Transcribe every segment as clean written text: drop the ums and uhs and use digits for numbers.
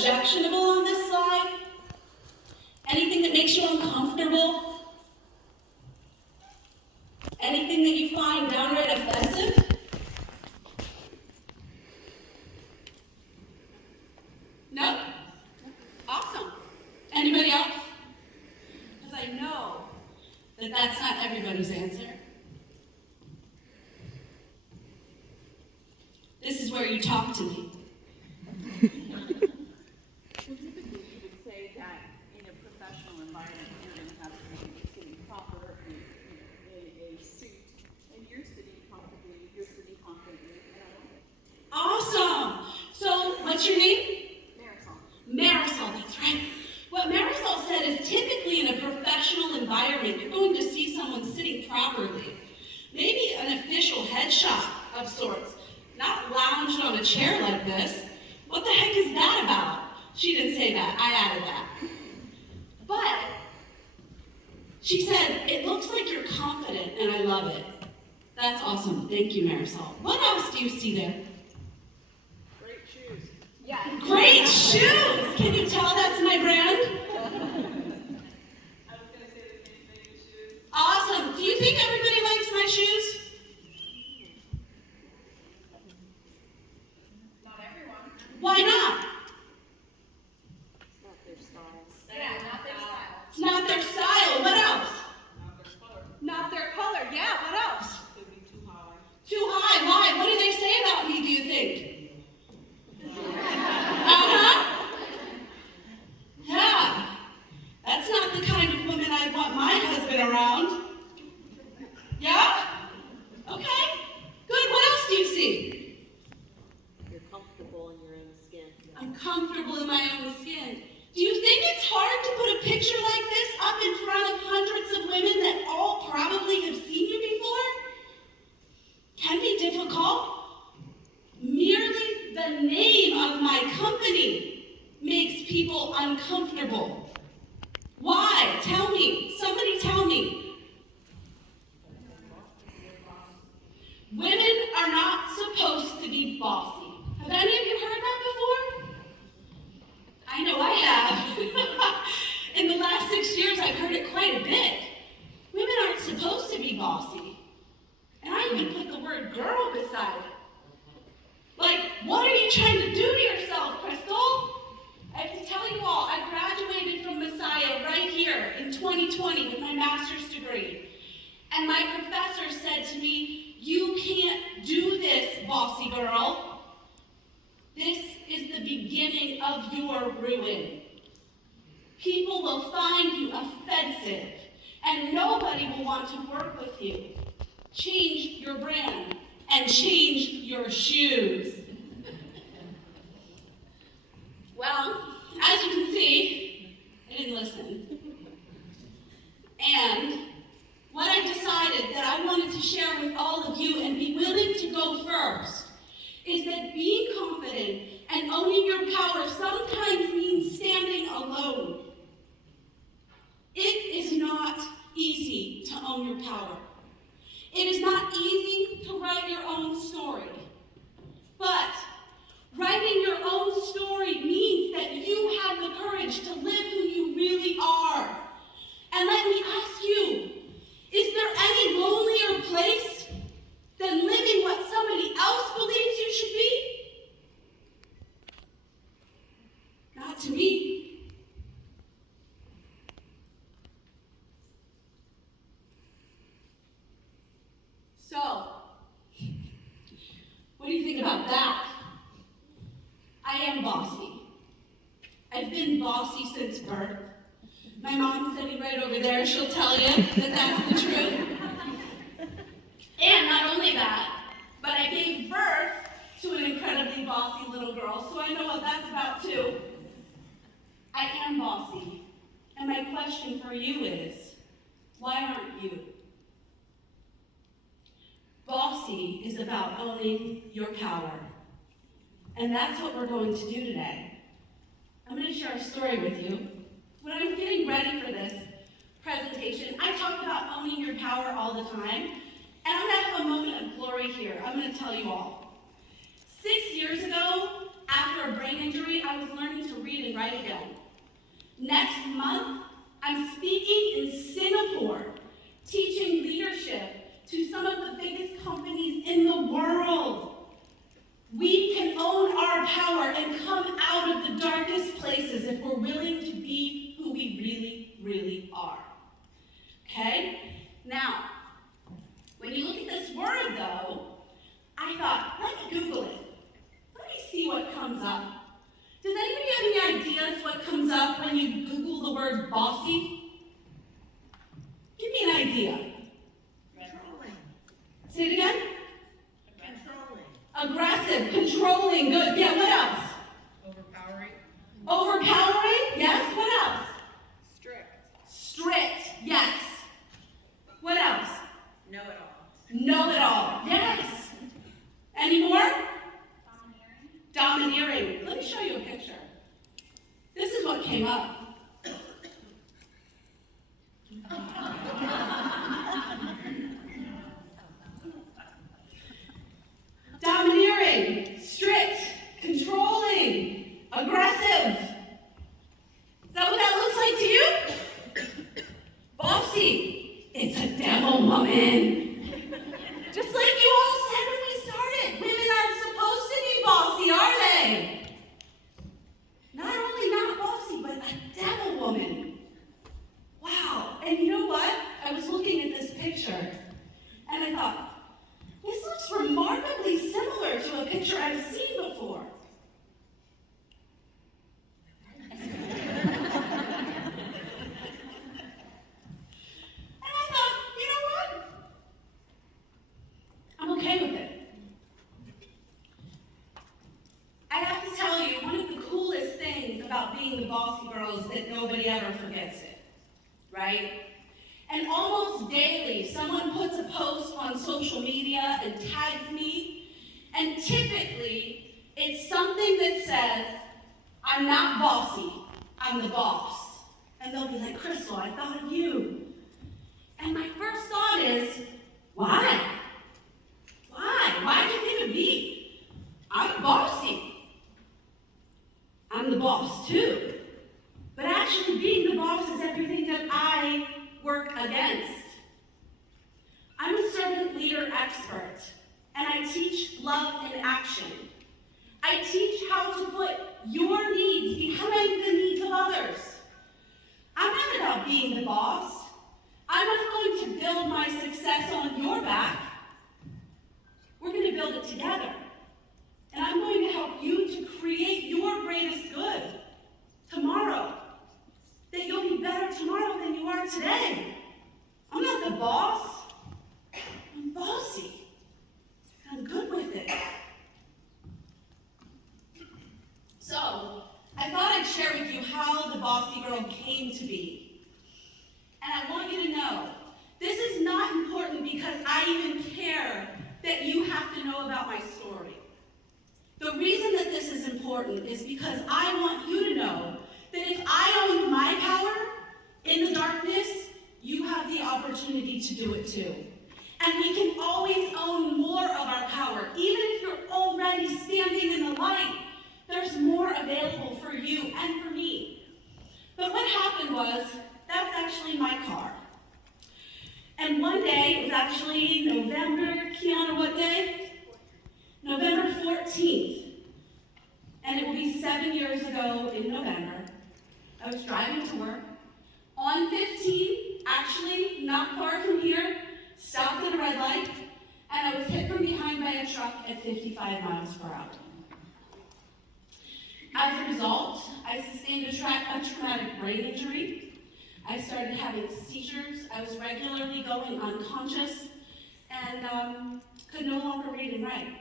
objectionable on this slide? Anything that makes you uncomfortable? Anything that you find downright offensive? Nope. Awesome. Anybody else? Because I know that that's not everybody's answer. This is where you talk to me. You would say that in a professional environment, you're going to have somebody sitting proper in a suit, and you're sitting comfortably, Awesome. So, what's your name? Marisol. Marisol, that's right. What Marisol said is typically in a professional environment, you're going to see someone sitting properly. Maybe an official headshot of sorts. Not lounged on a chair like this. What the heck is that about? She didn't say that. I added that. But she said, it looks like you're confident, and I love it. That's awesome. Thank you, Marisol. What else do you see there? Great shoes. Yeah. Great shoes! Can you tell that's my brand? I was going to say the same thing, shoes. Awesome. Do you think everybody likes my shoes? Why not? It's not their style. Yeah, not their style. It's not their style. What else? Not their color. Not their color. Yeah, what else? Could be too high. Too high. Why? What do they say about me, do you think? Uh-huh. Yeah. That's not the kind of woman I want my husband around. Yeah? Okay. Good. What else do you see? I'm comfortable in my own skin. Do you think it's hard to put a picture like this up in front of hundreds of women that all probably have seen you before? Can be difficult. Merely the name of my company makes people uncomfortable. Why? Tell me. Somebody tell me. Women are not supposed to be bossy. Have any of you heard that before? I know I have. In the last 6 years, I've heard it quite a bit. Women aren't supposed to be bossy. And I even put the word girl beside it. Like, what are you trying to do to yourself, Kristal? I have to tell you all, I graduated from Messiah right here in 2020 with my master's degree. And my professor said to me, you can't do this, bossy girl. This is the beginning of your ruin. People will find you offensive, and nobody will want to work with you. Change your brand, and change your shoes. Well, as you can see, I didn't listen. And what I decided that I wanted to share with all of you and be willing to go first is that being confident and owning your power sometimes means standing alone. It is not easy to own your power. It is not easy to write your own story. But writing your own story means that you have the courage to live who you really are. And let me ask you, is there any lonelier place than living what somebody else believes you should be? Not to me. So, what do you think about that? I am bossy. I've been bossy since birth. My mom's sitting right over there. She'll tell you that that's the truth. And not only that, but I gave birth to an incredibly bossy little girl, so I know what that's about too. I am bossy. And my question for you is, why aren't you? Bossy is about owning your power. And that's what we're going to do today. I'm going to share a story with you. When I was getting ready for this presentation, I talk about owning your power all the time. And I'm going to have a moment of glory here. I'm going to tell you all. 6 years ago, after a brain injury, I was learning to read right again. Next month, I'm speaking in Singapore, teaching leadership to some of the biggest companies in the world. We can own our power and come out of the darkest places if we're willing to be who we really, really are. Okay? Now, when you look at this word, though, I thought, let me Google it. Let me see what comes up. Does anybody have any ideas what comes up when you Google the word bossy? Give me an idea. Controlling. Say it again. Controlling. Aggressive, controlling, good. Yeah, what else? Overpowering. Overpowering, yes. What else? Strict. Strict, yes. What else? Know-it-all. Know-it-all, yes. Any more? Domineering. Domineering. Let me show you a picture. This is what came up. Domineering, strict, controlling, aggressive. Is that what that looks like to you? Bossy. It's a devil woman. Just like you all said when we started, women aren't supposed to be bossy, are they? Not only not bossy, but a devil woman. Wow. And you know what? I was looking at this picture, and I thought, this looks remarkably similar to a picture I've seen before. And I thought, you know what? I'm okay with it. I have to tell you, one of the coolest things about being the bossy girl is that nobody ever forgets it, right? And almost daily, someone puts a post on social media and tags me, and typically, it's something that says, I'm not bossy, I'm the boss. And they'll be like, Kristal, I thought of you. And my first thought is, why? Why? Why do you think of me? I'm bossy. I'm the boss too. But actually being the boss is everything that I work against. I'm a servant leader expert, and I teach love in action. I teach how to put your needs behind the needs of others. I'm not about being the boss. I'm not going to build my success on your back. We're going to build it together. And I'm going to help you to create your greatest good tomorrow. That you'll be better tomorrow than you are today. I'm not the boss. I'm bossy. I'm good with it. So, I thought I'd share with you how the Bossy Girl came to be. And I want you to know, this is not important because I even care that you have to know about my story. The reason that this is important is because I want you to know that if I owned my power in the darkness, you have the opportunity to do it too. And we can always own more of our power. Even if you're already standing in the light, there's more available for you and for me. But what happened was, that's actually my car. And one day, it was actually November, Kiana, what day? November 14th. And it will be 7 years ago in November. I was driving to work. On 15, actually, not far from here, stopped at a red light, and I was hit from behind by a truck at 55 miles per hour. As a result, I sustained a traumatic brain injury. I started having seizures. I was regularly going unconscious and could no longer read and write.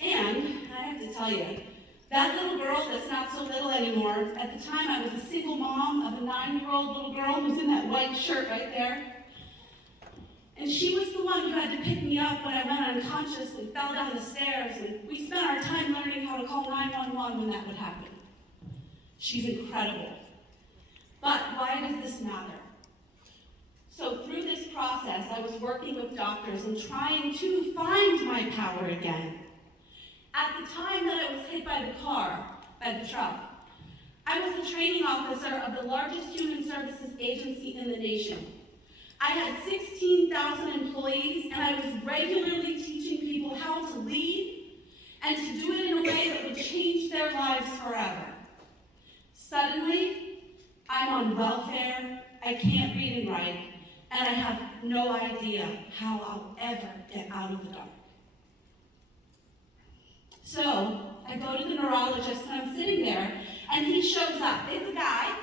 And I have to tell you, that little girl that's not so little anymore, at the time I was a single mom of a 9-year-old little girl who's in that white shirt right there. And she was the one who had to pick me up when I went unconscious and fell down the stairs, and we spent our time learning how to call 911 when that would happen. She's incredible. But why does this matter? So through this process, I was working with doctors and trying to find my power again. At the time that I was hit by the truck, I was the training officer of the largest human services agency in the nation. I had 16,000 employees, and I was regularly teaching people how to lead and to do it in a way that would change their lives forever. Suddenly, I'm on welfare, I can't read and write, and I have no idea how I'll ever get out of the dark. So, I go to the neurologist, and I'm sitting there, and he shows up. It's a guy.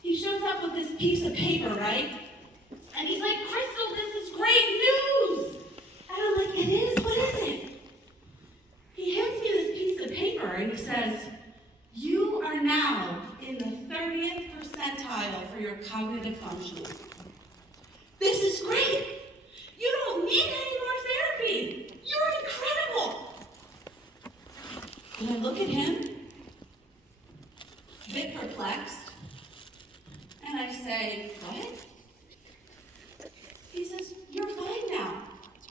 He shows up with this piece of paper, right? And he's like, "Kristal, this is great news!" And I'm like, "It is? What is it?" He hands me this piece of paper, and he says, "You are now in the 30th percentile for your cognitive functioning. This is great! You don't need any more therapy! You're incredible!" And I look at him, a bit perplexed, and I say, "What?" He says, "You're fine now.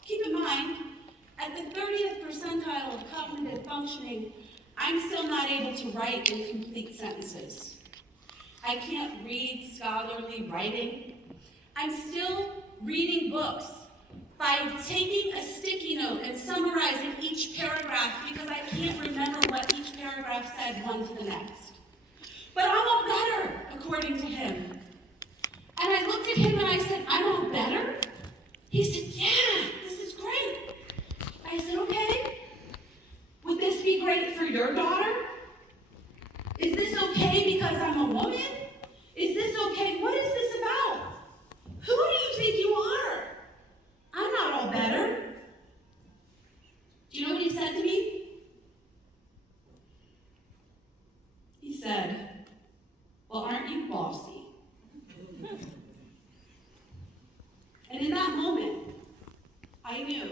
Keep in mind, at the 30th percentile of cognitive functioning, I'm still not able to write in complete sentences. I can't read scholarly writing. I'm still reading books by taking a sticky note and summarizing each paragraph because I can't remember what each paragraph said one to the next. But I'm all better, according to him." And I looked at him and I said, "I'm all better?" He said, "Yeah, this is great." I said, "Okay. Would this be great for your daughter? Is this okay because I'm a woman? Is this okay? What is this about? Who do you think you are? I'm not all better." Do you know what he said to me? He said, "Well, aren't you bossy?" And in that moment, I knew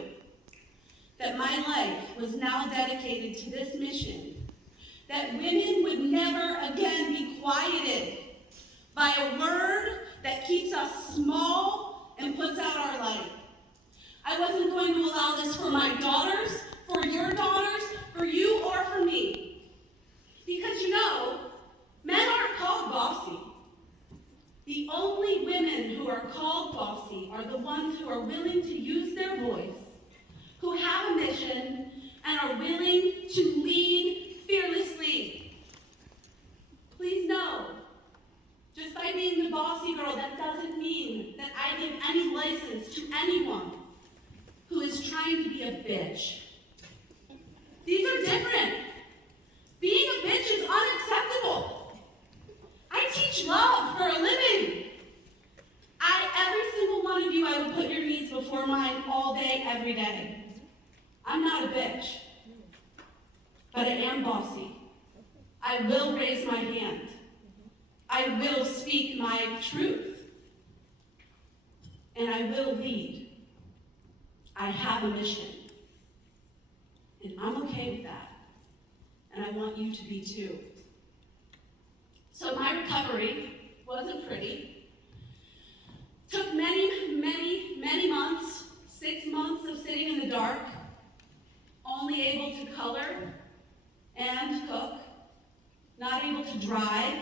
that my life was now dedicated to this mission, that women would never again be quieted by a word that keeps us small and puts out our light. I wasn't going to allow this for my daughters, for your daughters, for you, or for me. Because men aren't called bossy. The only women who are called bossy are the ones who are willing to use their voice, who have a mission, and are willing to lead fearlessly. Please know, just by being the bossy girl, that doesn't mean that I give any license to anyone who is trying to be a bitch. These are different. Being a bitch is unacceptable. I teach love for a living. Every single one of you, I would put your needs before mine all day, every day. I'm not a bitch, but I am bossy. I will raise my hand. I will speak my truth. And I will lead. I have a mission. And I'm okay with that. And I want you to be too. So my recovery wasn't pretty. Took many, many, many months, 6 months of sitting in the dark, only able to color and cook, not able to drive.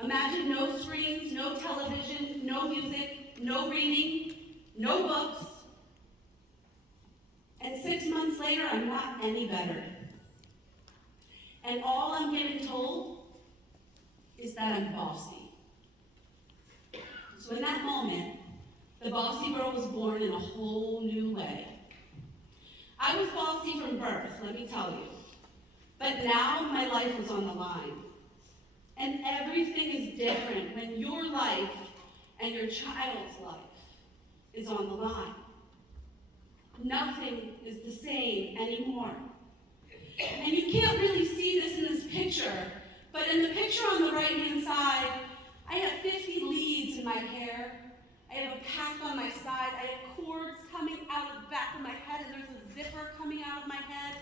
Imagine no screens, no television, no music, no reading, no books. And 6 months later, I'm not any better. And all I'm getting told is that I'm bossy. So in that moment, the bossy girl was born in a whole new way. I was bossy from birth, let me tell you. But now my life was on the line. And everything is different when your life and your child's life is on the line. Nothing is the same anymore. And you can't really see this in this picture, but in the picture on the right-hand side, I have 50 leads in my hair. I have a pack on my side. I have cords coming out of the back of my head, and there's a zipper coming out of my head.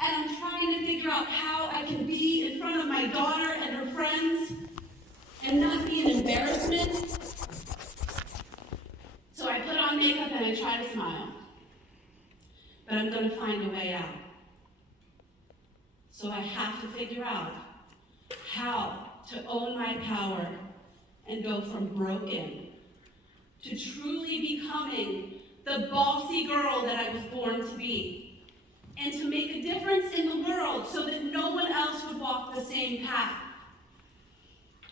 And I'm trying to figure out how I can be in front of my daughter and her friends and not be an embarrassment. So I put on makeup and I try to smile. But I'm going to find a way out. So I have to figure out how to own my power and go from broken to truly becoming the bossy girl that I was born to be, and to make a difference in the world so that no one else would walk the same path.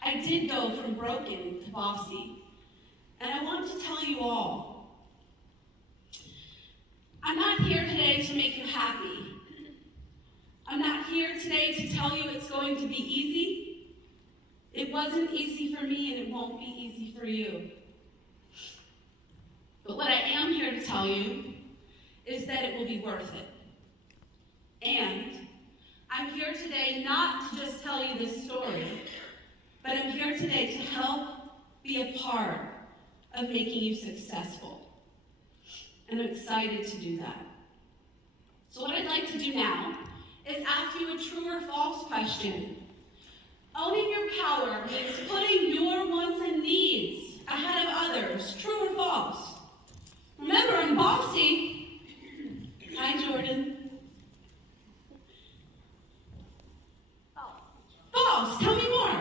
I did go from broken to bossy, and I want to tell you all, I'm not here today to make you happy. I'm not here today to tell you it's going to be easy. It wasn't easy for me, and it won't be easy for you. But what I am here to tell you is that it will be worth it. And I'm here today not to just tell you this story, but I'm here today to help be a part of making you successful. And I'm excited to do that. So what I'd like to do now is ask you a true or false question. Owning your power means putting your wants and needs ahead of others. True or false? Remember, I'm bossy. Hi, Jordan. False. Tell me more.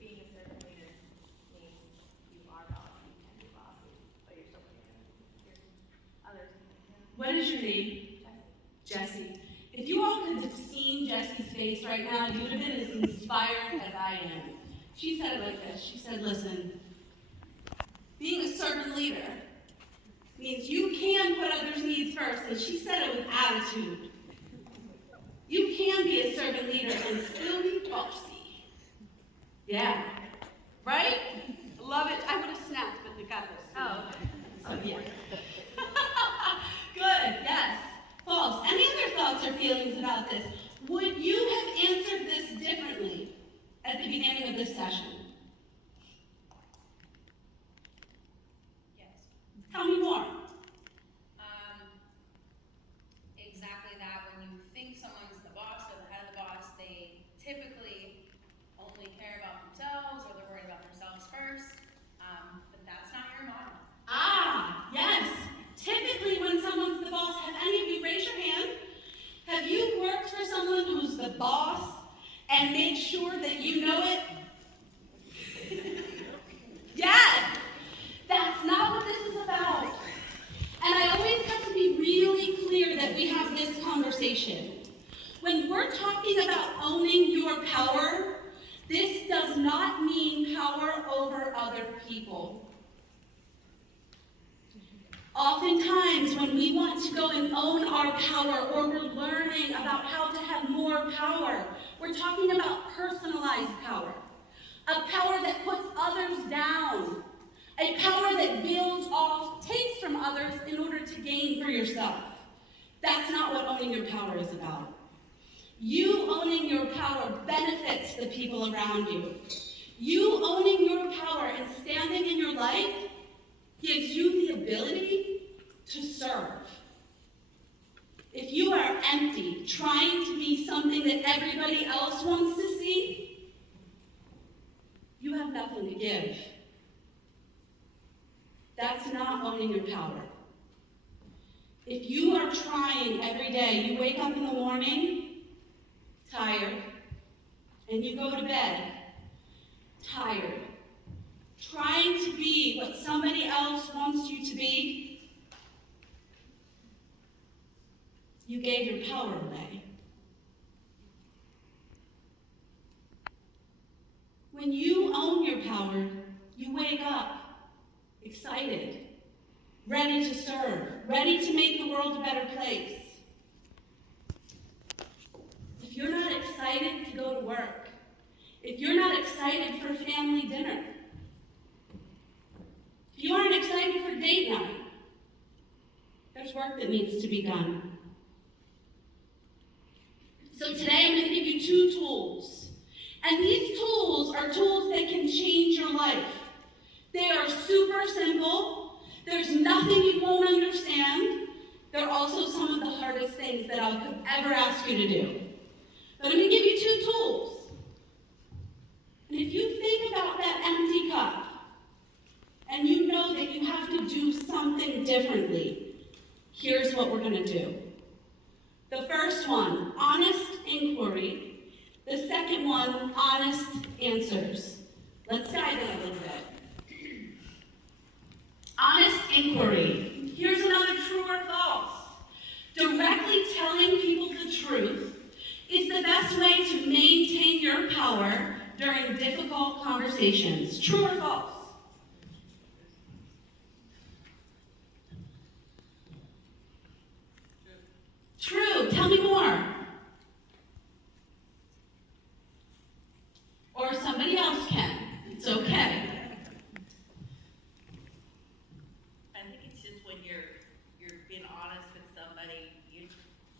Being a servant leader means you are bossy and you're bossy, but you're still your others. What is your name? Jessie. If you all could have seen Jessie's face right now, you would have been as inspired as I am. She said it like this. She said, listen, being a servant leader means you can put others' needs first. And she said it with attitude. You can be a servant leader and still be bossy. Yeah. Right? Love it. I would have snapped, but they got this. Oh. So, yeah. Good. Yes. False. Any other thoughts or feelings about this? Would you have answered this differently at the beginning of this session? Yes. Tell me more. Exactly that. When you think someone's the boss or the head of the boss, they typically only care about themselves or they're worried about themselves first. But that's not your model. Ah, yes. Typically when someone's the boss, have any of you raised your hand? Have you worked for someone who's the boss and made sure that you know it? Yes. That's not what this is about. And I always have to be really clear that we have this conversation. When we're talking about owning your power, this does not mean power over other people. Oftentimes, when we want to go and own our power, or we're learning about how to have more power, we're talking about personalized power. A power that puts others down. A power that builds off, takes from others in order to gain for yourself. That's not what owning your power is about. You owning your power benefits the people around you. You owning your power and standing in your light gives you the ability to serve. If you are empty, trying to be something that everybody else wants to see, you have nothing to give. That's not owning your power. If you are trying every day, you wake up in the morning tired, and you go to bed tired, trying to be what somebody else wants you to be, you gave your power away. When you own your power, you wake up excited, ready to serve, ready to make the world a better place. If you're not excited to go to work, if you're not excited for family dinner, if you aren't excited for date night, there's work that needs to be done. So today I'm going to give you 2 tools. And these tools are tools that can change your life. They are super simple. There's nothing you won't understand. They're also some of the hardest things that I could ever ask you to do. But I'm going to give you 2 tools. And if you think about that empty cup, and you know that you have to do something differently, Here's what we're going to do. The first one, honest inquiry. The second one, honest answers. Let's dive in a little bit. Honest inquiry. Here's another true or false. Directly telling people the truth is the best way to maintain your power during difficult conversations. True or false? True. Tell me more. Or somebody else can. It's okay. I think it's just when you're being honest with somebody,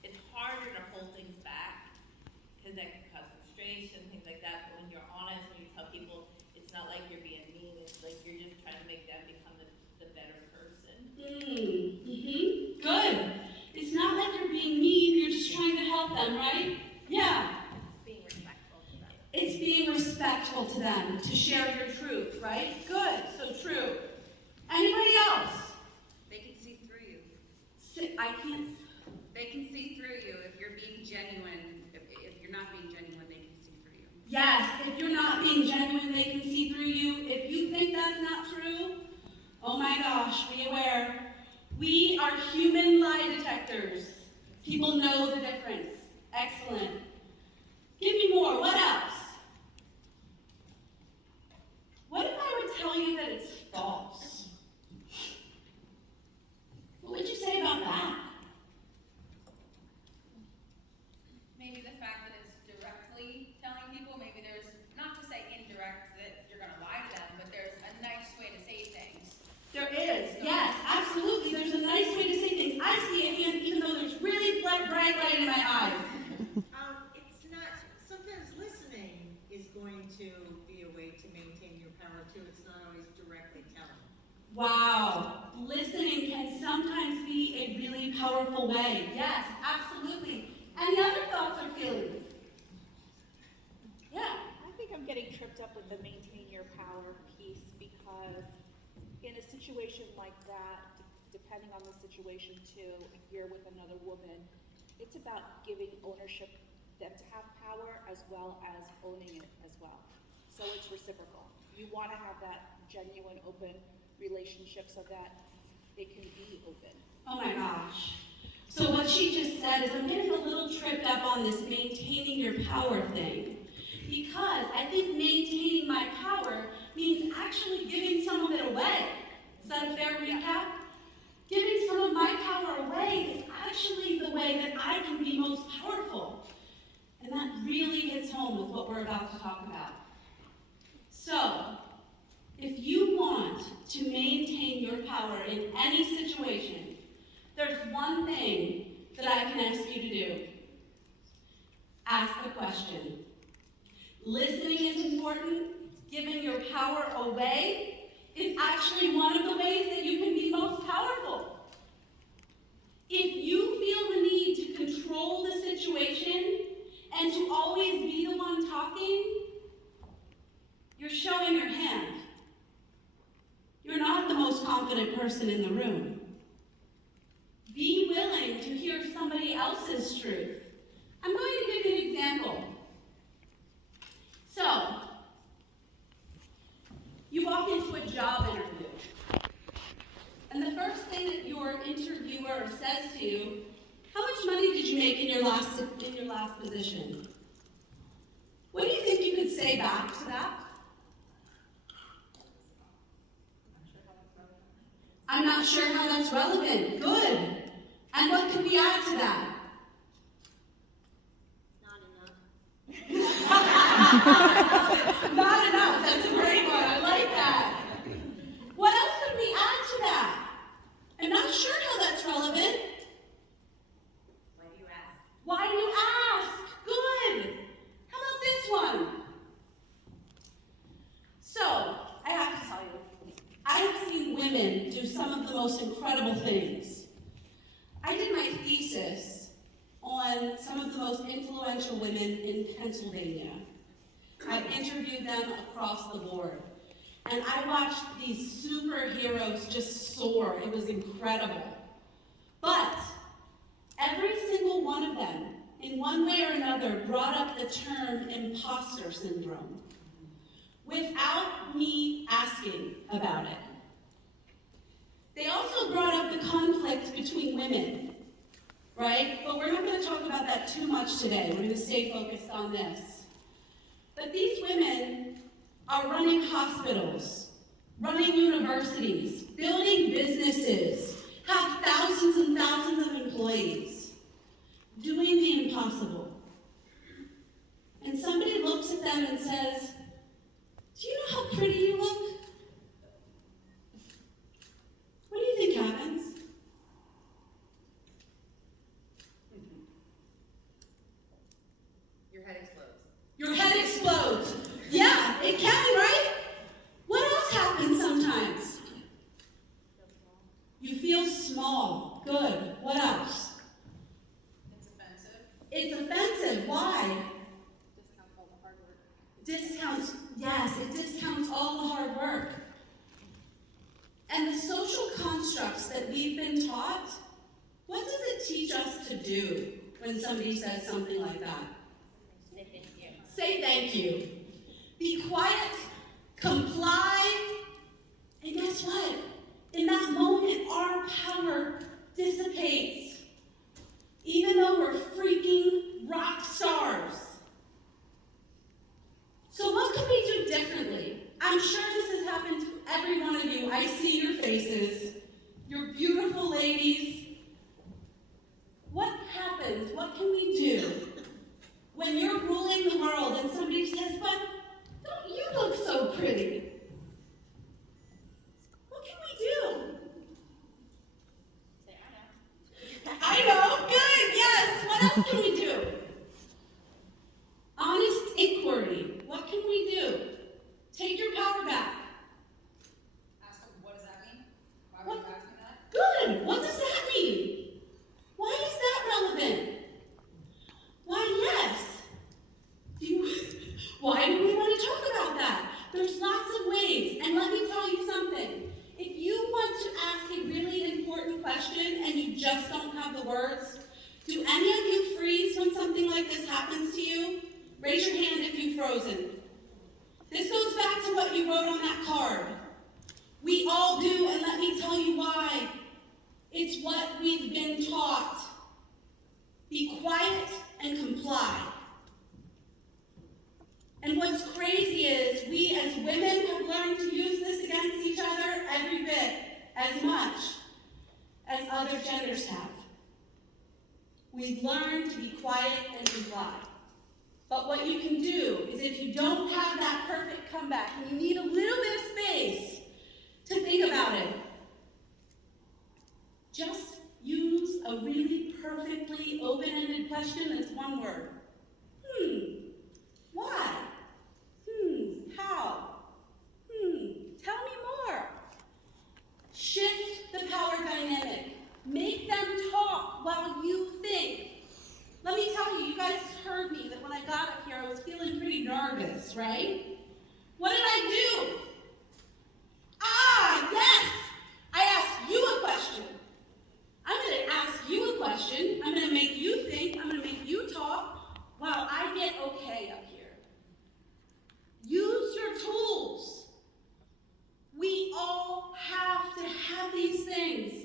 it's harder to hold things back because that can cause frustration, things like that. But when you're honest, when you tell people, it's not like you're being mean. It's like you're just trying to make them become the better person. Good. It's not like you're being mean. You're just trying to help them, right? Yeah. Being respectful to them. It's being respectful to them, to share your truth, right? Good. So true. Anybody else? They can see through you. I can't. They can see through you if you're being genuine. If you're not being genuine, they can see through you. Yes, if you're not being genuine, they can see through you. If you think that's not true, oh my gosh, be aware. We are human lie detectors. People know the difference. Excellent. Give me more. What else? What if I would tell you that it's false? What would you say about that? Maybe the fact that it's directly telling people, maybe there's, not to say indirect that you're gonna lie to them, but there's a nice way to say things. There is. Yes, absolutely. There's a nice way to say things. I see a hand even though there's really bright light in my eyes. It's not, sometimes listening is going to be a way to maintain your power too. It's not always directly telling. Wow. Listening can sometimes be a really powerful way. Yes, absolutely. Any other thoughts or feelings? Yeah. I think I'm getting tripped up with the maintain your power piece because in a situation like that, depending on the situation too, if you're with another woman, it's about giving ownership, them to have power as well as owning it as well. So it's reciprocal. You want to have that genuine, open relationship so that it can be open. Oh my gosh. So what she just said is I'm getting a little tripped up on this maintaining your power thing. Because I think maintaining my power means actually giving some of it away. Is that a fair recap? Giving some of my power away is actually the way that I can be most powerful. And that really hits home with what we're about to talk about. So, if you want to maintain your power in any situation, there's one thing that I can ask you to do. Ask the question. Listening is important. Giving your power away is actually one of the ways that you can be most powerful. If you feel the need to control the situation and to always be the one talking, you're showing your hand. You're not the most confident person in the room. Be willing to hear somebody else's truth. I'm going to give you an example. So, you walk into a job interview, and the first thing that your interviewer says to you, how much money did you make in your last position? What do you think you could say back to that? I'm not sure how that's relevant. Good. And what could we add to that? Not enough. That's a great one. I like that. What else could we add to that? I'm not sure how that's relevant. Why do you ask? Why do you ask? Good. How about this one? So, I have to tell you, I have seen women do some of the most incredible things. I did my thesis on some of the most influential women in Pennsylvania. I interviewed them across the board. And I watched these superheroes just soar. It was incredible. But every single one of them, in one way or another, brought up the term imposter syndrome without me asking about it. They also brought up the conflict between women, right? But we're not going to talk about that too much today. We're going to stay focused on this. But these women are running hospitals, running universities, building businesses, have thousands and thousands of employees, doing the impossible. And somebody looks at them and says, "Do you know how pretty you look?" What do you think happens? Your head explodes. Your head explodes. Yeah, it can, right? What else happens sometimes? You feel small. Good. What else? It's offensive. It's offensive. Why? Discount all the hard work. Discounts. Yes, it discounts all the hard work. And the social constructs that we've been taught, what does it teach us to do when somebody says something like that? Say thank you. Say thank you. Be quiet, comply, and guess what? In that moment, our power dissipates. Even though we're freaking rock stars. So what can we do differently? I'm sure this has happened to every one of you. I see your faces. You're beautiful ladies. What happens? What can we do when you're ruling the world and somebody says, "But don't you look so pretty?" What can we do? Say, I know. I know. Good. Yes. What else can we do? Honest inquiry. What can we do? Take your power back. Ask them, what does that mean? Why would you ask me that? Good. What does that mean? Why is that relevant? Why, yes. Why do we want to talk about that? There's lots of ways. And let me tell you something. If you want to ask a really important question and you just don't have the words, do any of you freeze when something like this happens to you? Raise your hand if you've frozen. This goes back to what you wrote on that card. We all do, and let me tell you why. It's what we've been taught. Be quiet and comply. And what's crazy is we as women have learned to use this against each other every bit as much as other genders have. We've learned to be quiet and comply. But what you can do is if you don't have that perfect comeback and you need a little bit of space to think about it, just use a really perfectly open-ended question that's one word. Why? How? Tell me more. Shift the power dynamic. Make them talk while you think. Let me tell you, you guys heard me that when I got up here, I was feeling pretty nervous, right? What did I do? Yes! I asked you a question. I'm going to ask you a question. I'm going to make you think. I'm going to make you talk while I get okay up here. Use your tools. We all have to have these things.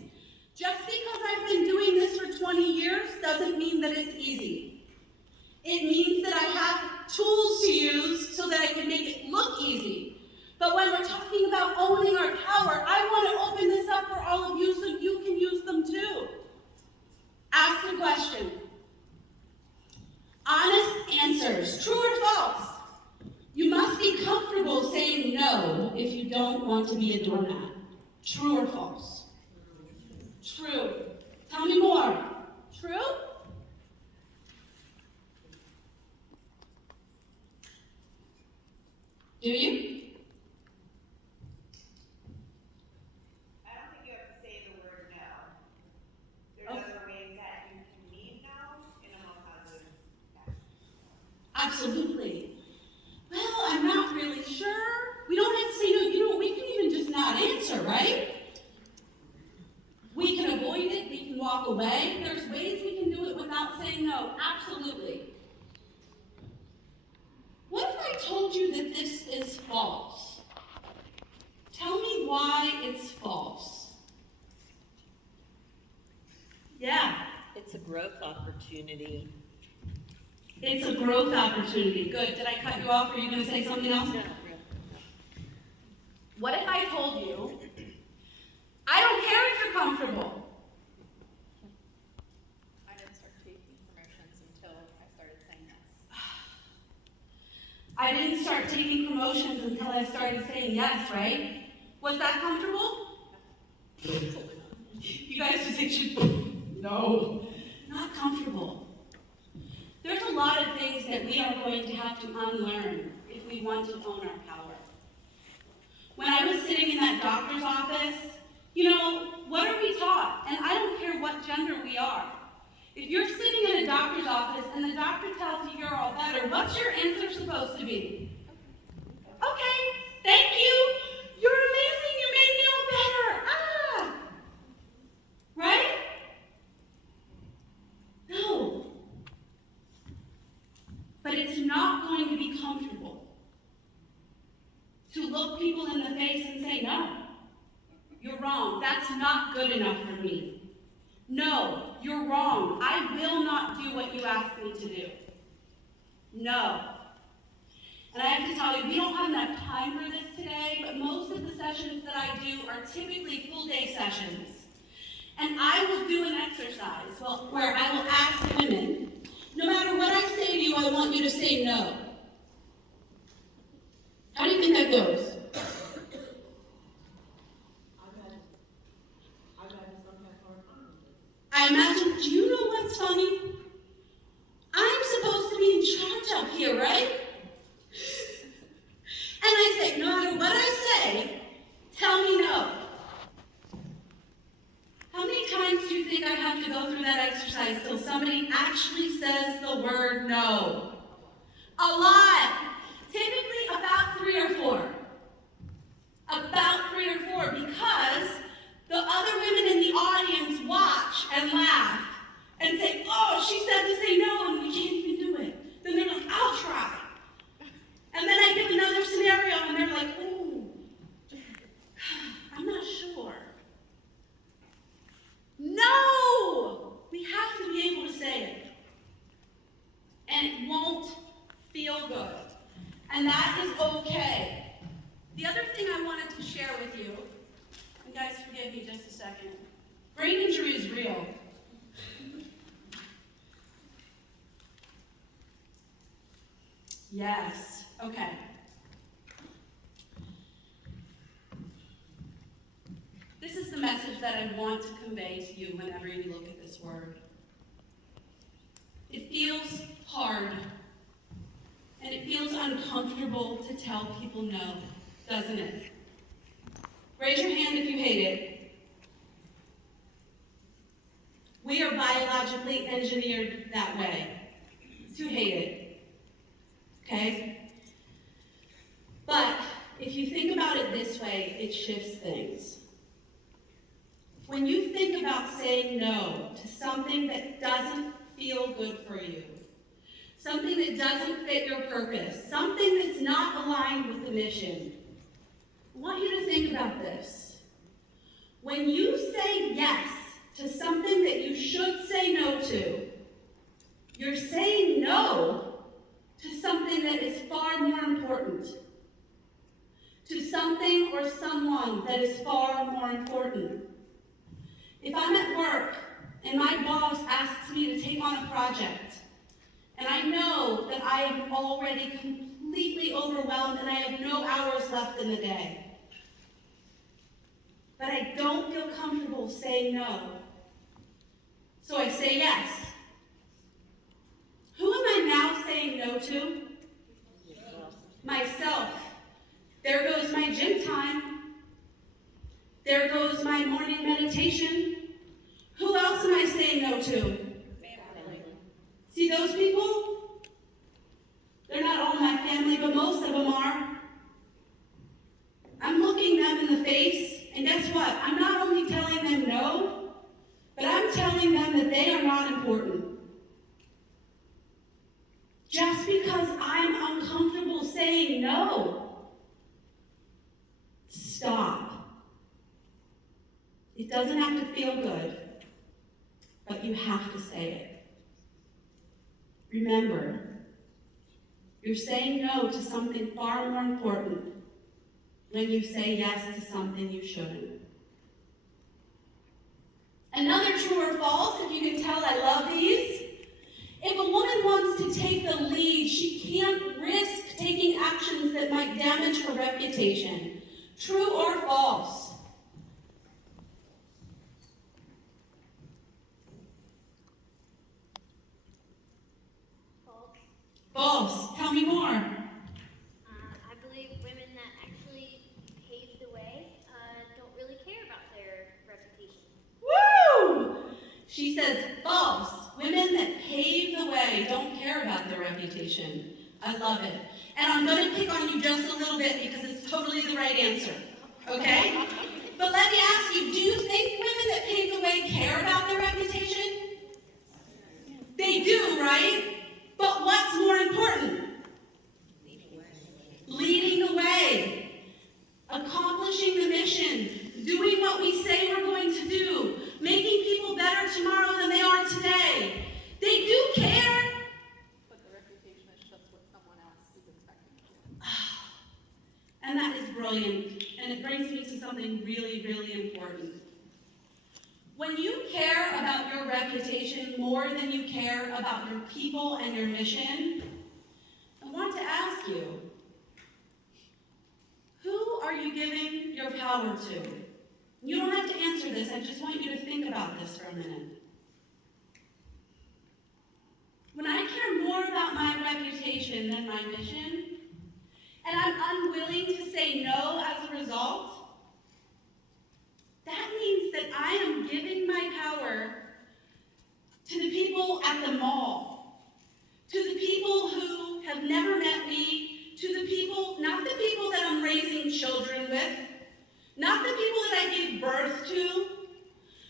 Just because I've been doing this for 20 years doesn't mean that it's easy. It means that I have tools to use so that I can make it look easy. But when we're talking about owning our power, I want to open this up for all of you so you can use them too. Ask a question. Honest answers, true or false. You must be comfortable saying no if you don't want to be a doormat. True or false? True. Tell me more. True? Do you? I don't think you have to say the word no. There's other ways that you can mean no in a more positive fashion. Absolutely. Well, I'm not really sure. We don't have to say no. You know, we can even just not answer, right? We can avoid it. We can walk away. way. There's ways we can do it without saying no, absolutely. What if I told you that this is false? Tell me why it's false. Yeah. It's a growth opportunity. It's a growth opportunity. Good. Did I cut you off? Are you going to say something else? No. What if I told you, I don't care if you're comfortable. I didn't start taking promotions until I started saying yes. I didn't start taking promotions until I started saying yes, right? Was that comfortable? You guys just think, no, not comfortable. There's a lot of things that we are going to have to unlearn if we want to own our power. When I was sitting in that doctor's office, what are we taught? And I don't care what gender we are. If you're sitting in a doctor's office and the doctor tells you you're all better, what's your answer supposed to be? Okay, thank you. You're amazing. You made me all better. Ah! Right? No. But it's not going to be comfortable to look people in the face and say, no, you're wrong. That's not good enough for me. No, you're wrong. I will not do what you asked me to do. No. And I have to tell you, we don't have enough time for this today, but most of the sessions that I do are typically full-day sessions. And I will do an exercise where I will ask women, no matter what I say to you, I want you to say no. How do you think that goes? I imagine, do you know what's funny? I'm supposed to be in charge up here, right? And I say, no matter what I say, tell me no. How many times do you think I have to go through that exercise till somebody actually says the word no? A lot. Typically about 3 or 4. About 3 or 4, because the other women in the audience watch and laugh and say, oh, she said to say no and we can't even do it. Then they're like, I'll try. And then I give another scenario and they're like, ooh, I'm not sure. No! We have to be able to say it. And it won't feel good. And that is okay. The other thing I wanted to share with you, and guys forgive me just a second, brain injury is real. Yes, okay. This is the message that I want to convey to you whenever you look at this word. It feels hard, and it feels uncomfortable to tell people no, doesn't it? Raise your hand if you hate it. We are biologically engineered that way, to hate it, okay? But if you think about it this way, it shifts things. When you think about saying no to something that doesn't feel good for you, something that doesn't fit your purpose, something that's not aligned with the mission, I want you to think about this. When you say yes to something that you should say no to, you're saying no to something that is far more important, to something or someone that is far more important. If I'm at work and my boss asks me to take on a project, and I know that I am already completely overwhelmed and I have no hours left in the day, but I don't feel comfortable saying no, so I say yes. Who am I now saying no to? Myself. There goes my gym time. There goes my morning meditation. Who else am I saying no to? Family. See those people? They're not all my family, but most of them are. I'm looking them in the face, and guess what? I'm not only telling them no, but I'm about telling them that they are not important. Just because I'm uncomfortable saying no. Stop. It doesn't have to feel good, but you have to say it. Remember, you're saying no to something far more important when you say yes to something you shouldn't. Another true or false, if you can tell I love these. If a woman wants to take the lead, she can't risk taking actions that might damage her reputation. True or false? False. False. Tell me more. I believe women that actually pave the way don't really care about their reputation. Woo! She says false. Women that pave the way don't care about their reputation. I love it. And I'm going to pick on you just a little bit because it's totally the right answer. Okay? But let me ask you, do you think women that pave the way care about their reputation? They do, right? But what's more important? Leading the way. Accomplishing the mission. Doing what we say we're going to do. Making people better tomorrow than they are today. They do care. But the reputation is just what someone else is expecting. And that is brilliant. And it brings me to something really, really important. When you care about your reputation more than you care about your people and your mission, I want to ask you, who are you giving your power to? You don't have to answer this. I just want you to think about this for a minute. When I care more about my reputation than my mission, and I'm unwilling to say no as a result, that means that I am giving my power to the people at the mall, to the people who have never met me, to the people, not the people that I'm raising children with, not the people that I gave birth to,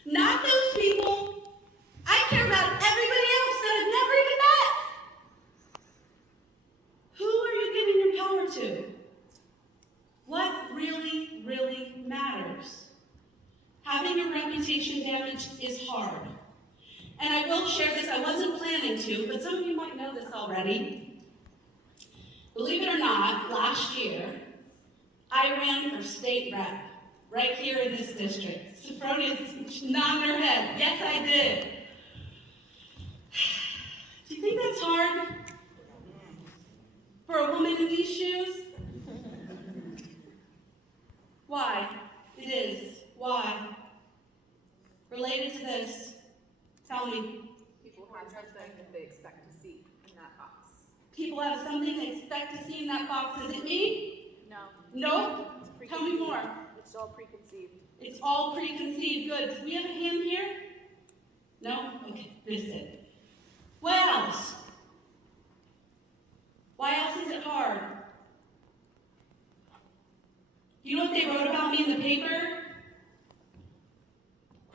not those people. I care about everybody else that I've never even met. Who are you giving your power to? What really, really matters? Having your reputation damaged is hard. And I will share this, I wasn't planning to, but some of you might know this already. Believe it or not, last year, I ran for state rep, right here in this district. Sophronia's nodding her head. Yes, I did. Do you think that's hard? For a woman in these shoes? Why? It is. Why? Related to this, tell me. People have something that they expect to see in that box. People have something they expect to see in that box. Is it me? No. Nope. Tell me more. It's all preconceived. It's all preconceived. Good. Do we have a hand here? No? Okay, miss it. What else? Why else is it hard? You know what they wrote about me in the paper?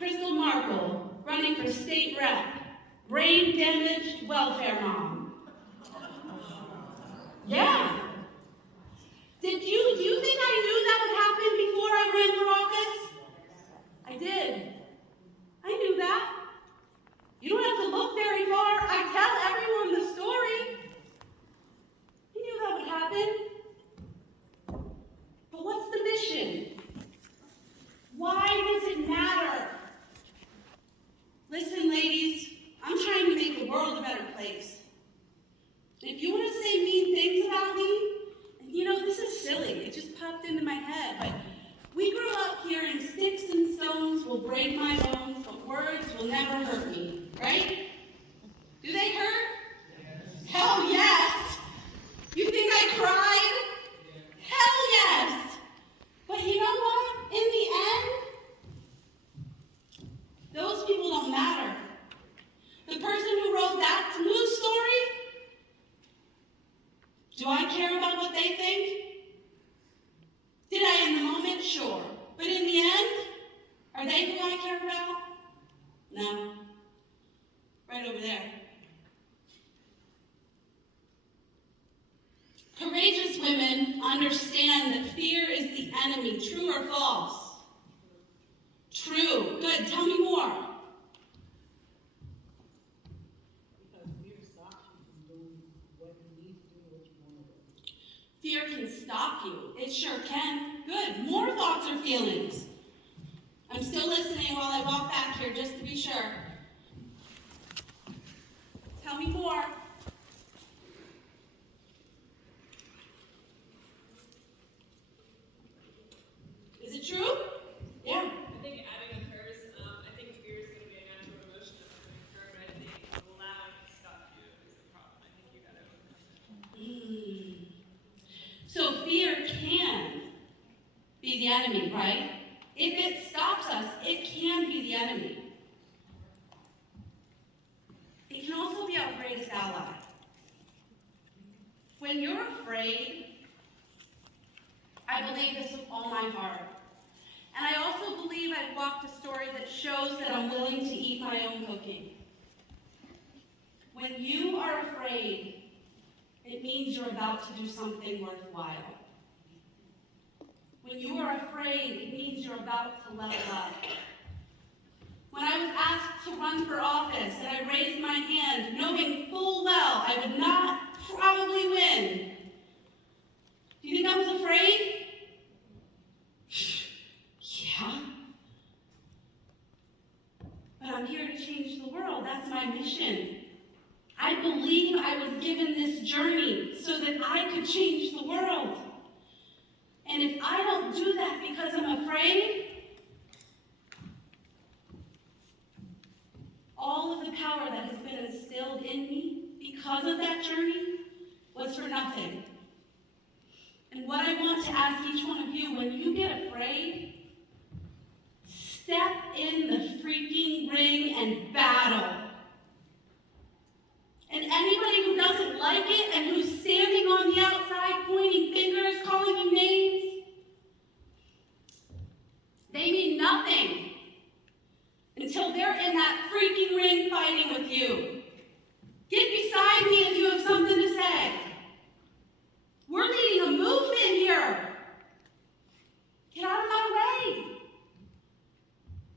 Kristal Markle, running for state rep, brain-damaged welfare mom. Yeah. Do you think I knew that would happen before I ran for office? I did. I knew that. You don't have to look very far. I tell everyone the story. I knew that would happen. But what's the mission? Why does it matter? Listen, ladies, I'm trying to make the world a better place. If you want to say mean things about me, and you know, this is silly. It just popped into my head, but we grew up hearing sticks and stones will break my bones, but words will never hurt me, right? Do they hurt? Yes. Hell yes! You think I cried? Hell yes! But you know what? In the end, those people don't matter. The person who wrote that news story, do I care about what they think? Did I in the moment? Sure. But in the end, are they who I care about? No? Right over there. Courageous women understand that fear is the enemy. True or false? True. Good. Tell me more. Because fear stops you from doing what you need to do, what you want to do. Fear can stop you. It sure can. Good. More thoughts or feelings? I'm still listening while I walk back here just to be sure. Tell me more. Is it true? Yeah. I think adding occurs, I think fear is going to be a natural emotion that's going to occur, but I think allowing it to stop you is the problem. I think you got to overcome it. So fear can be the enemy, right? If it stops us, it can be the enemy. It can also be our greatest ally. When you're afraid, I believe this with all my heart. And I also believe I've walked a story that shows that I'm willing to eat my own cooking. When you are afraid, it means you're about to do something worthwhile. When you are afraid, it means you're about to level up. When I was asked to run for office and I raised my hand, knowing full well I would not probably win, do you think I was afraid? Yeah. But I'm here to change the world. That's my mission. I believe I was given this journey so that I could change the world. And if I don't do that because I'm afraid, all of the power that has been instilled in me because of that journey was for nothing. And what I want to ask each one of you, when you get afraid, step in the freaking ring and battle. And anybody who doesn't like it and who's standing on the outside pointing fingers, calling you names, they mean nothing until they're in that freaking ring fighting with you. Get beside me if you have something to say. We're leading a movement here. Get out of my way.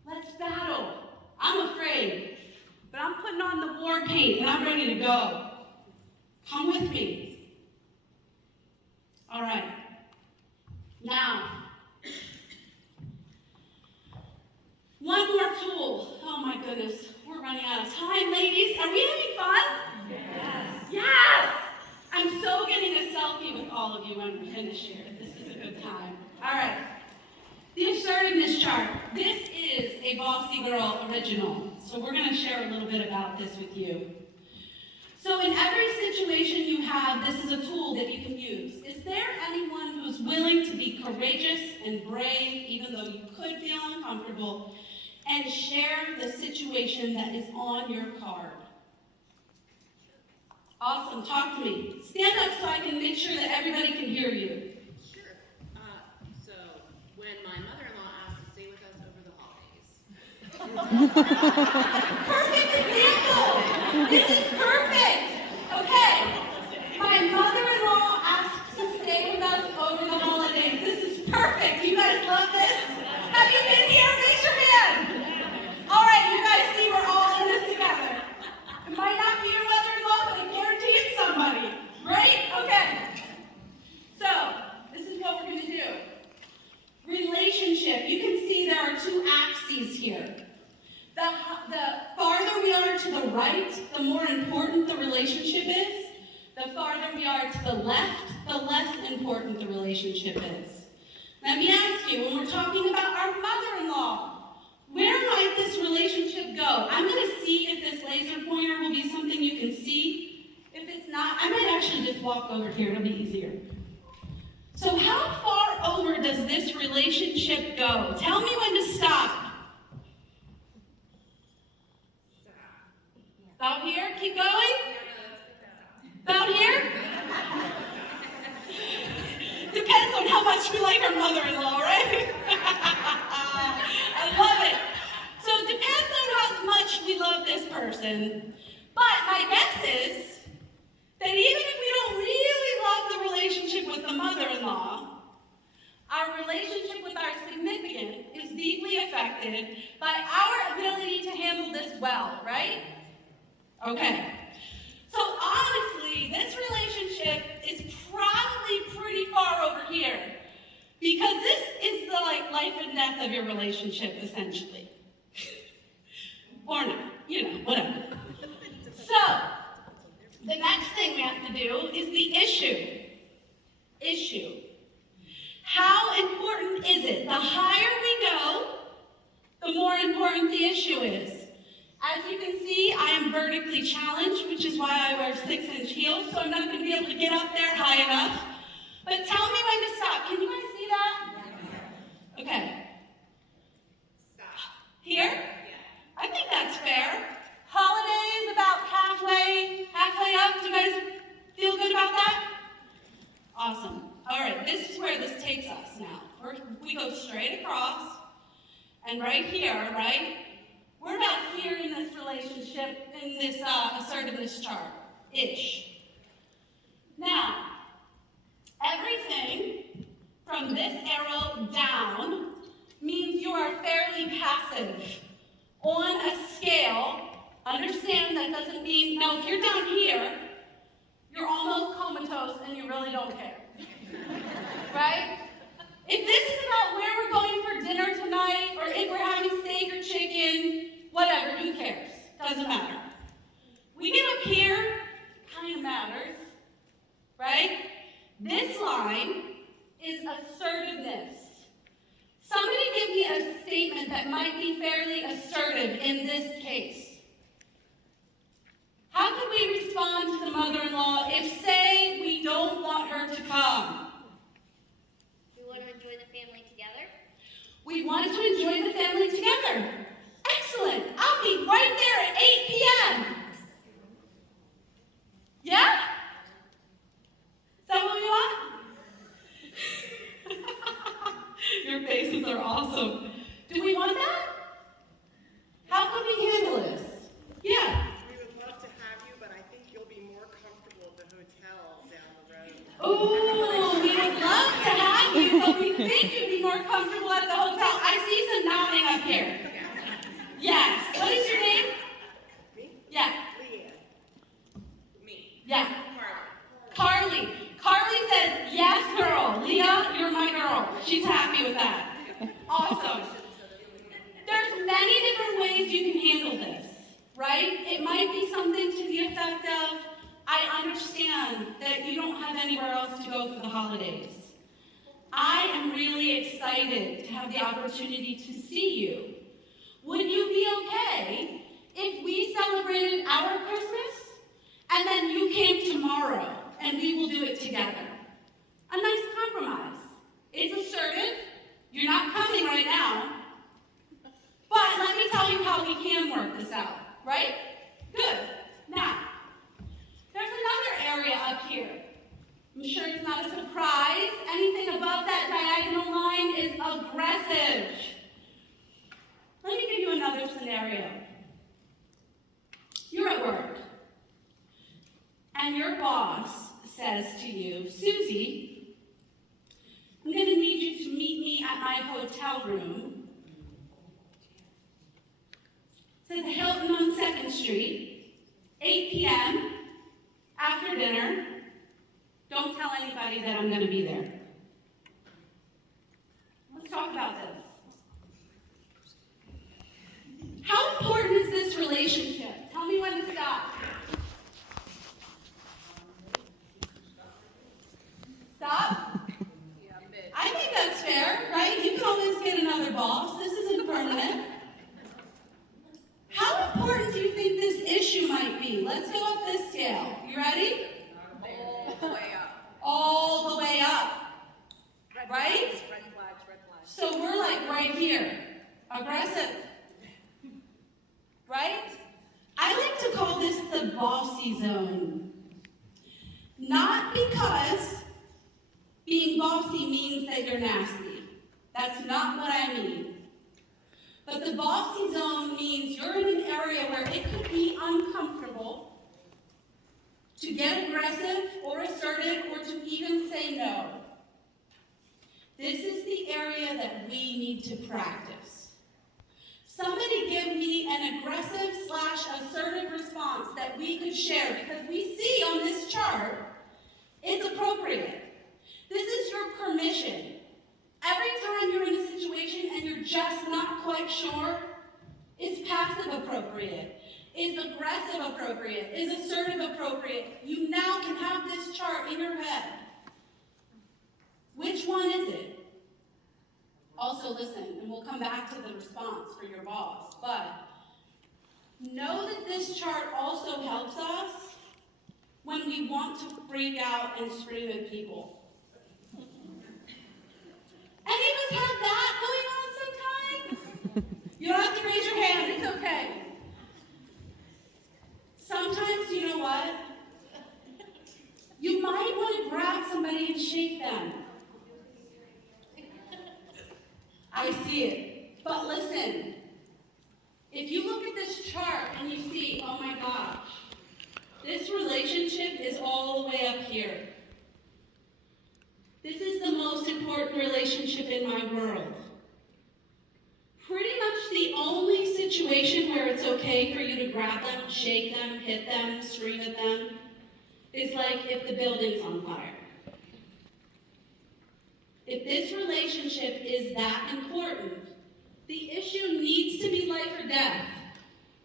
Let's battle. I'm afraid, but I'm putting on the war paint and I'm ready to go. Come with me. All right. Now, one more tool. Oh my goodness, we're running out of time, ladies. Are we having fun? Yes. Yes! I'm so getting a selfie with all of you when we're finished here. This is a good time. All right. The assertiveness chart. This is a Bossy Girl original. So we're going to share a little bit about this with you. So in every situation you have, this is a tool that you can use. Is there anyone who's willing to be courageous and brave, even though you could feel uncomfortable, and share the situation that is on your card? Awesome. Talk to me. Stand up so I can make sure that everybody can hear you. Sure. So when my mother-in-law asked to stay with us over the holidays. Perfect example. This is perfect. Okay. My mother-in-law asked to stay with us over the holidays. This is perfect. You guys love this? Have you been here? Raise your hand. All right, you guys see we're all in this together. It might not be your mother-in-law, but I guarantee it's somebody. Right? Okay. So, this is what we're going to do. Relationship. You can see there are two axes here. The farther we are to the right, the more important the relationship is. The farther we are to the left, the less important the relationship is. Let me ask you, when we're talking about our mother-in-law, where might this relationship go? I'm going to see if this laser pointer will be something you can see. If it's not, I might actually just walk over here. It'll be easier. So how far over does this relationship go? Tell me when to stop. About here? Keep going? About here? Depends on how much we like our mother-in-law, right? I love it. So it depends on how much person, but my guess is that even if we don't really love the relationship with the mother-in-law, our relationship with our significant is deeply affected by our ability to handle this well, right? Okay. So honestly, this relationship is probably pretty far over here because this is the life and death of your relationship, essentially. Or not, whatever. So, the next thing we have to do is the issue. How important is it? The higher we go, the more important the issue is. As you can see, I am vertically challenged, which is why I wear 6-inch heels, so I'm not going to be able to get up there high enough. But tell me when to stop. Can you guys see that? Okay. Stop. Here? Yeah. I think that's fair. Holidays about halfway up. Do you guys feel good about that? Awesome. All right, this is where this takes us now. We go straight across, and right here, right? We're about here in this relationship, in this assertiveness chart, ish. Now, everything from this arrow down means you are fairly passive. On a scale, understand that doesn't mean, now if you're down here, you're almost comatose and you really don't care. Right? If this is about where we're going for dinner tonight, or if we're having steak or chicken, whatever, who cares? Doesn't matter. We get up here, kind of matters, right? This line is assertiveness. Somebody give me a statement that might be fairly assertive in this case. How could we respond to the mother-in-law if, say, we don't want her to come? We want to enjoy the family together. We wanted to enjoy the family together. Excellent. I'll be right there at 8 p.m. Yeah? Is that what we want? Your faces are awesome. Do we want that? How could we handle this? Yeah. We would love to have you, but I think you'll be more comfortable at the hotel down the road. Ooh, we would love to have you, but we think you'd be more comfortable at the hotel. I see some nodding up here. Yes. What is your name? Me? Yeah. Leanne. Me. Yeah. Carly. Carly says, yes, girl. Leah, you're my girl. She's happy with that. Awesome. There's many different ways you can handle this, right? It might be something to the effect of, I understand that you don't have anywhere else to go for the holidays. I am really excited to have the opportunity to see you. Would you be okay if we celebrated our Christmas and then you came tomorrow and we will do it together? A nice compromise. It's assertive. You're not coming right now. But let me tell you how we can work this out, right? Good. Now, there's another area up here. I'm sure it's not a surprise. Anything above that diagonal line is aggressive. Let me give you another scenario. You're at work, and your boss says to you, Susie, I'm going to need you to meet me at my hotel room. It's at the Hilton on 2nd Street, 8 p.m., after dinner. Don't tell anybody that I'm going to be there. Let's talk about this. How important is this relationship? Tell me when to stop. Stop? I think that's fair, right? You can always get another boss. This isn't permanent. How important do you think this issue might be? Let's go up this scale. You ready? All the way up. All the way up. Right? Red flags, red flags. So we're like right here. Aggressive. Right? I like to call this the bossy zone. Not because being bossy means that you're nasty. That's not what I mean. But the bossy zone means you're in an area where it could be uncomfortable to get aggressive or assertive or to even say no. This is the area that we need to practice. Somebody give me an aggressive/assertive response that we could share, because we see on this chart, it's appropriate. This is your permission. Every time you're in a situation and you're just not quite sure, is passive appropriate? Is aggressive appropriate? Is assertive appropriate? You now can have this chart in your head. Which one is it? Also listen, and we'll come back to the response for your boss, but know that this chart also helps us when we want to freak out and scream at people. Any of us have that going on sometimes? You don't have to raise your hand, it's okay. Sometimes, you know what? You might want to grab somebody and shake them. I see it. But listen, if you look at this chart and you see, oh my gosh, this relationship is all the way up here. This is the most important relationship in my world. Pretty much the only situation where it's okay for you to grab them, shake them, hit them, scream at them, is like if the building's on fire. If this relationship is that important, the issue needs to be life or death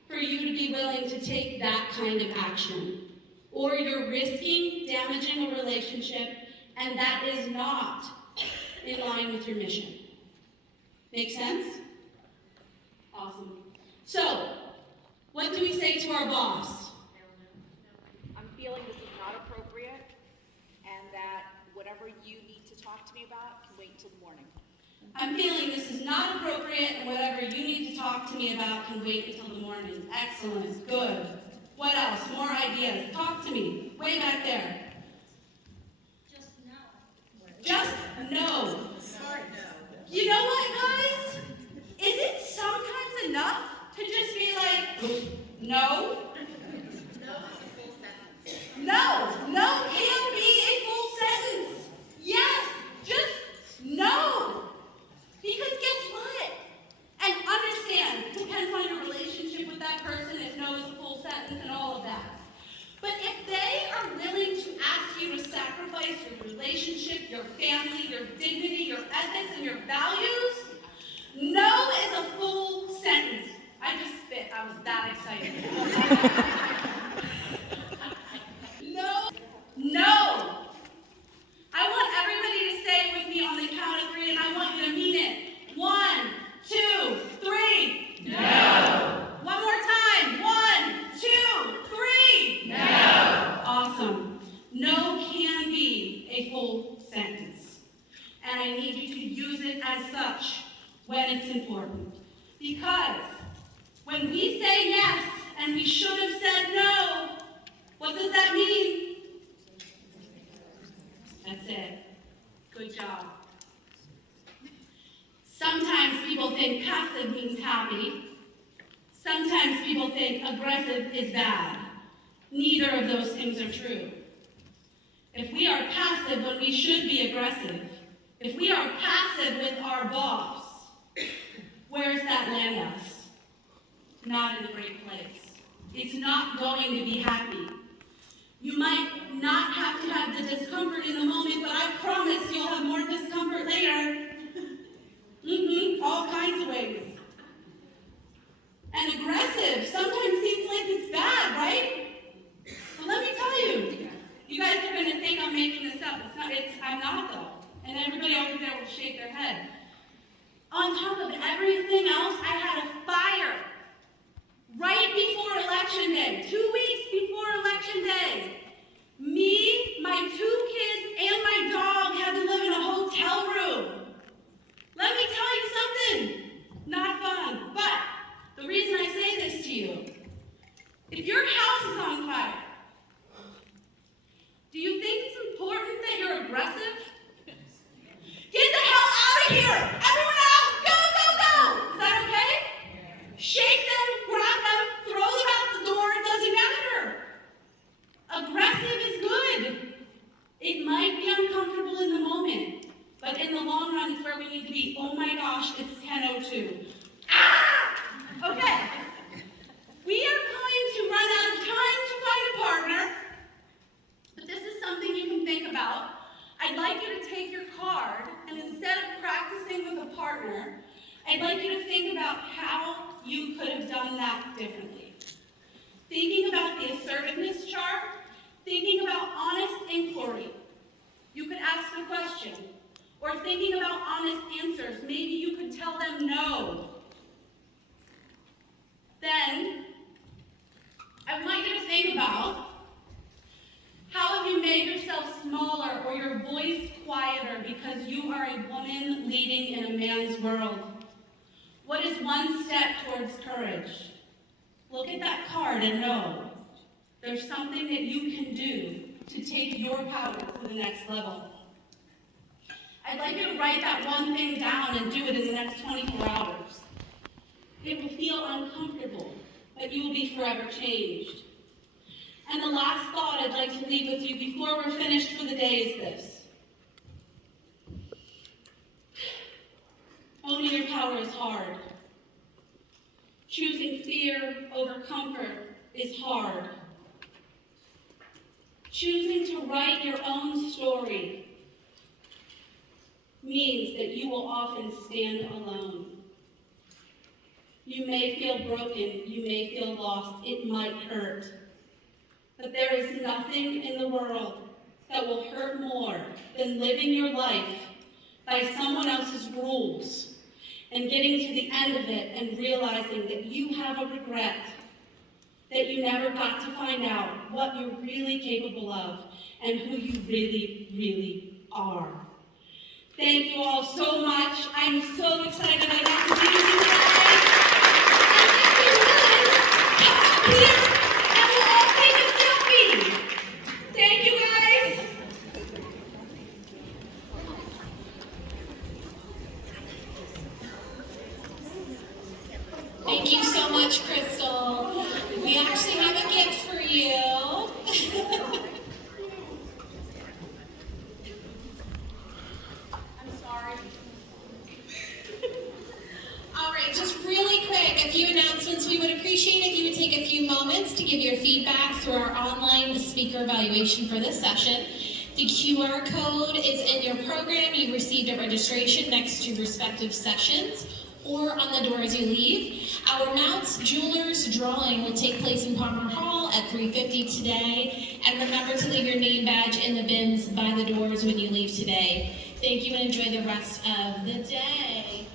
for you to be willing to take that kind of action. Or you're risking damaging a relationship, and that is not in line with your mission. Make sense? Awesome. So, what do we say to our boss? I'm feeling this is not appropriate, and that whatever you need to talk to me about can wait until the morning. I'm feeling this is not appropriate, and whatever you need to talk to me about can wait until the morning. Excellent. Good. What else? More ideas. Talk to me. Way back there. Just no. Just no. You know what, guys? Is it sometimes enough to just be like, no? No can be a full sentence. Yes, just no. Because guess what? And understand, depends on your relationship with that person, if no is a full sentence and all of that. But if they are willing to ask you to sacrifice your relationship, your family, your dignity, your ethics, and your values, no is a full sentence. I just spit. I was that excited. No. I want everybody to say it with me on the count of 3, and I want you to mean it. 1, 2, 3. No. One more time. 1, 2, 3. No. Awesome. No can be a full sentence. And I need you to use it as such when it's important. Because when we say yes and we should have said no, what does that mean? That's it. Good job. Sometimes people think passive means happy. Sometimes people think aggressive is bad. Neither of those things are true. If we are passive when we should be aggressive, if we are passive with our boss, where does that land us? Not in a great place. It's not going to be happy. You might not have to have the discomfort in the moment, but I promise you'll have more discomfort later. All kinds of ways. And aggressive sometimes seems like it's bad, right? But let me tell you, you guys are going to think I'm making this up. I'm not though. And everybody over there will shake their head. On top of everything else, I had a fire right before Election Day, 2 weeks before Election Day. Me, my 2 kids, and my dog had to live in a hotel room. Let me tell you something, not act differently. Thinking about the assertiveness chart, thinking about honest inquiry. You could ask a question, or thinking about honest answers. Maybe you could tell them no. Then, I want you to think about how have you made yourself smaller or your voice quieter because you are a woman leading in a man's world? What is one step towards courage? Look at that card and know there's something that you can do to take your power to the next level. I'd like you to write that one thing down and do it in the next 24 hours. It will feel uncomfortable, but you will be forever changed. And the last thought I'd like to leave with you before we're finished for the day is this. Owning your power is hard. Choosing fear over comfort is hard. Choosing to write your own story means that you will often stand alone. You may feel broken, you may feel lost, it might hurt. But there is nothing in the world that will hurt more than living your life by someone else's rules and getting to the end of it and realizing that you have a regret, that you never got to find out what you're really capable of and who you really, really are. Thank you all so much. I'm so excited I got to be with you today. And if you would, come up here and we'll all take a selfie. Thank you guys. Thank you so much, Kristal. We actually have a gift for you. I'm sorry. All right, just really quick, a few announcements. We would appreciate if you would take a few moments to give your feedback through our online speaker evaluation for this session. The QR code is in your program. You received at registration next to respective sessions or on the door as you leave. Our Mounts Jewelers drawing will take place in Palmer Hall at 3:50 today. And remember to leave your name badge in the bins by the doors when you leave today. Thank you and enjoy the rest of the day.